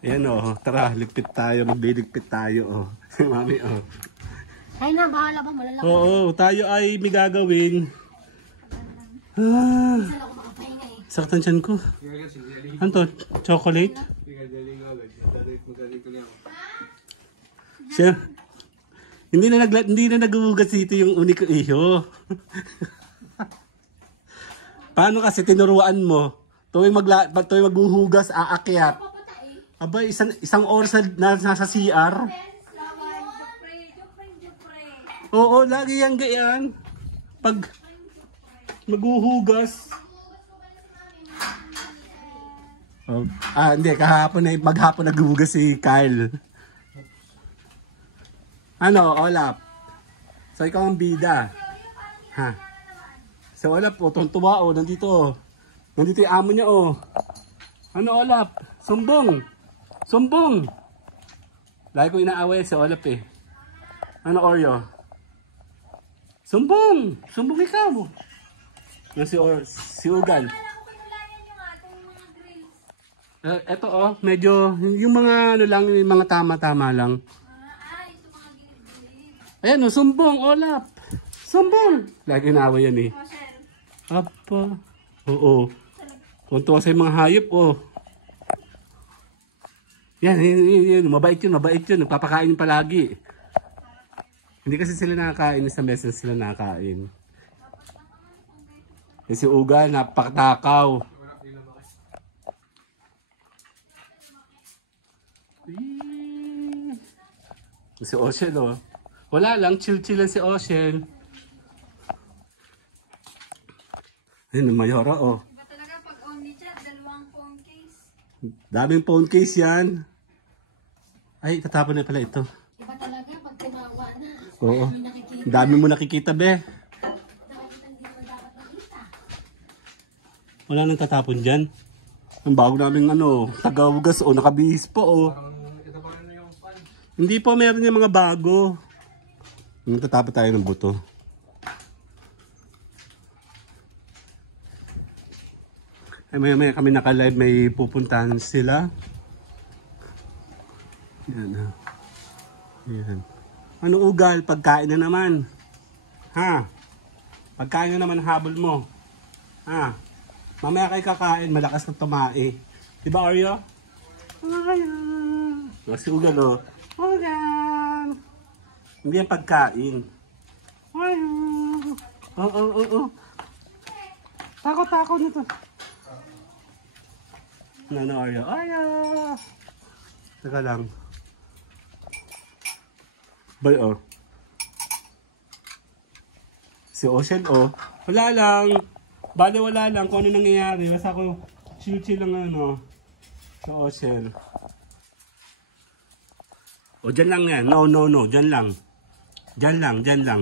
Ayan o, tara, ligpit tayo, magdiligpit tayo o. Si mami o. Ay na, bahala ba? Malalaki. Oo, tayo ay may gagawin. Saan ako makapahinga eh. Sakit ang tiyan ko. Ano to? Chocolate? Siya. Hindi na naghuhugas dito yung uniko iho. Paano kasi tinuruan mo? Tuwing maghuhugas, aakyat. Aba, isang oras na nasa CR. Oo, lagi yan ganyan. Pag maghuhugas. Oh, hindi. Maghapon naghuhugas si Kyle. Ano, Olap? So, ikaw ang bida. Ha? So, Olap, tuntua, nandito. Nandito yung amo niya, Ano, Olap? Sumbong! Sumbong! Lagi ko inaaway si Olap, eh. Ano, Oreo? Sumbong! Sumbong ikaw! Si Ugal. Eto, medyo, yung mga, yung mga tama-tama lang. Ayan, sumbong, Olap. Sumbong! Lagi inaaway yan, eh. Apa. Oo. Tuntua sa mga hayop, Yan. Mabait yun. Nagpapakain yun palagi. Hindi kasi sila nakakain. Sa mesa sila nakakain. Kasi Ugal, napakatakaw. Si Oshel, wala lang. Chill lang si Oshel. Ayun, Mayora, Iba talaga pag only chat, 2 phone case. Daming phone case yan. Ay, tatapon na pala ito. Iba talaga pag tinawa na. Oo. Dami mo nakikita, be. Wala nang tatapon dyan. Ang bago naming tagahugas nakabihis po Hindi po, meron yung mga bago. Tatapon tayo ng buto. Ay, maya kami naka-live, may pupuntahan sila. Yan. Yan. Ano Ugal? Pagkain na naman. Ha? Pagkain na naman habol mo. Ha? Mamaya kayo kakain, malakas kang tumae. Diba, Oreo? Ayan. Si Ugal, Ugal. Hindi yan pagkain. Ayan. Oo. Takot nito. Ano, Oreo? Oreo. Teka lang. Bay, Si Ocean, wala lang. Bale, wala lang kung ano nangyayari. Basta ako, chill lang Si Ocean. Dyan lang yan. No. Dyan lang. Dyan lang.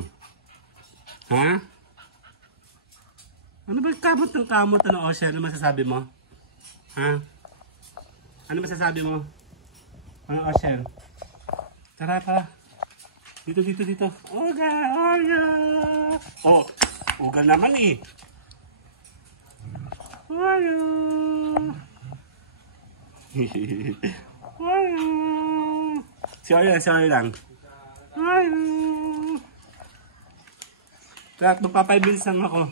Ha? Ano ba kamot Ocean? Ano masasabi mo? Ha? Ano masasabi mo? Ano, Ocean? Tara. Dito. Ugal! Ugal naman eh. Si Oreo lang. Kaya magpapaibilisan ako.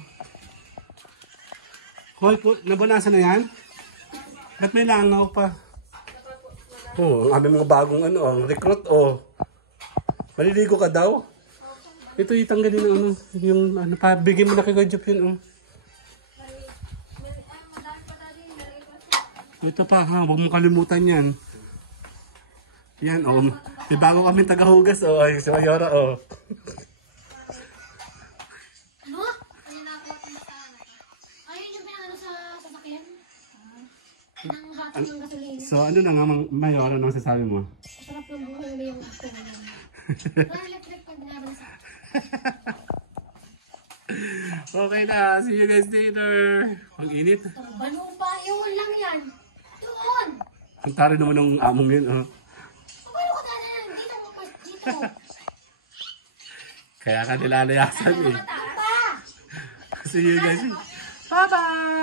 Hoy, nabunasan na yan? Ba't may langaw pa? Ang aming mga bagong recruit, Maliligo ka daw? Ito itanggalin yung bigyan mo na kay Gadjop yun, Ito pa, huwag mong kalimutan yan. Yan, may bago kami tagahugas, Ay, si Mayora, Ano? Ayun na ako ayun yung pinangano sa sasakyan? Pinanghatang ng gasolina. So, ano na nga, Mayora, ano sasabi mo? Masarap ng buhay na yung gusto mo yan. Electric pag binaban sa Okay na, see you guys later. Ang init. Banupa, yun lang yan. Doon! Ang tari naman ng among yun, Paano ko dadalan? Dito. Kaya ka nilalayasan, Doon pa! See you guys. Bye-bye!